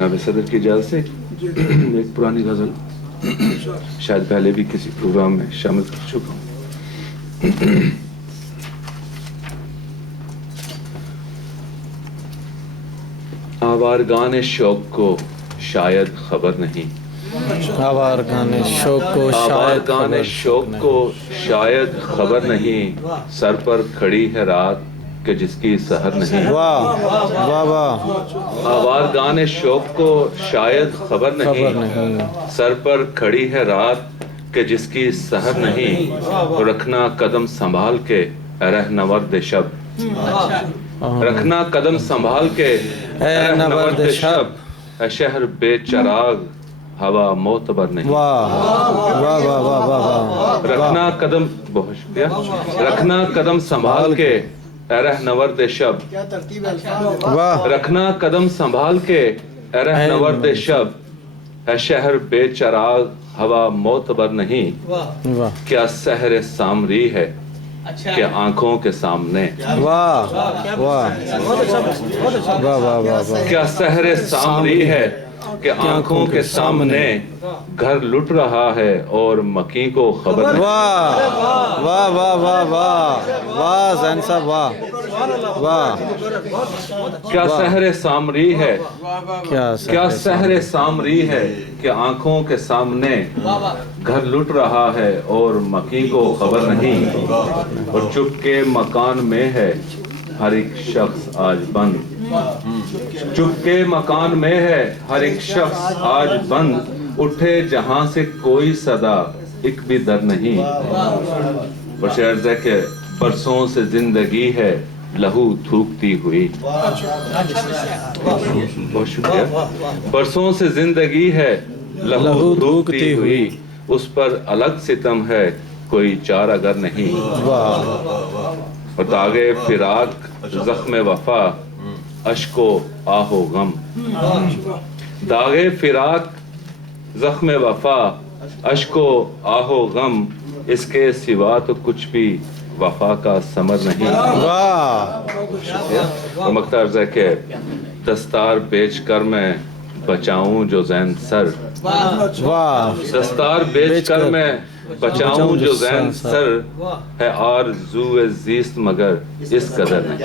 جناب صدر کی اجازت سے ایک پرانی غزل شاید پہلے بھی کسی پروگرام میں شامل کر چکا ہوں. آوارگان شوق کو شاید خبر نہیں، آوارگان شوق کو شاید خبر نہیں، سر پر کھڑی ہے رات کہ جس کی سحر نہیں. واہ واہ واہ. آوارگان شوق کو شاید خبر نہیں، سر پر کھڑی ہے رات کہ جس کی سحر نہیں. رکھنا قدم سنبھال کے اے رہنورد شب، رکھنا قدم سنبھال کے اے رہنورد شب، اے شہر بے چراغ ہوا معتبر نہیں. واہ واہ واہ واہ واہ. رکھنا قدم، بہت شکریہ، رکھنا قدم سنبھال کے اے رہنورد شب، واہ. رکھنا قدم سنبھال کے اے رہنورد شب، اے شہر بے چراغ ہوا معتبر نہیں. واہ کیا سحر سامری ہے کہ آنکھوں کے سامنے، واہ واہ واہ واہ واہ. کیا سحر سامری ہے کہ آنکھوں کے سامنے گھر لٹ رہا ہے اور مکی کو خبر نہیں. واہ واہ واہ واہ واہ واہ. زین صاحب واہ واہ. کیا سحر سامری ہے، کیا سحر سامری ہے کہ آنکھوں کے سامنے گھر لٹ رہا ہے اور مکی کو خبر نہیں. اور چپ کے مکان میں ہے ہر ایک شخص آج بند، چپ کے مکان میں ہے ہر ایک شخص آج بند. اٹھے جہاں سے کوئی صدا ایک بھی در نہیں. اور شعر ہے کہ برسوں سے زندگی ہے لہو تھوکتی ہوئی. بہت شکریہ. برسوں سے زندگی ہے لہو تھوکتی ہوئی، اس پر الگ ستم ہے کوئی چارہ گر نہیں. اور داغے فراق زخم وفا اشک و آہ و غم، داغے فراق زخم وفا اشک و آہ و غم، اس کے سوا تو کچھ بھی وفا کا ثمر نہیں. اور مقطع عرض ہے کہ دستار بیچ کر میں بچاؤں جو زین سر، دستار بیچ کر میں بچاؤں جو زین سر، ہے آرزو زیست مگر اس قدر نہیں.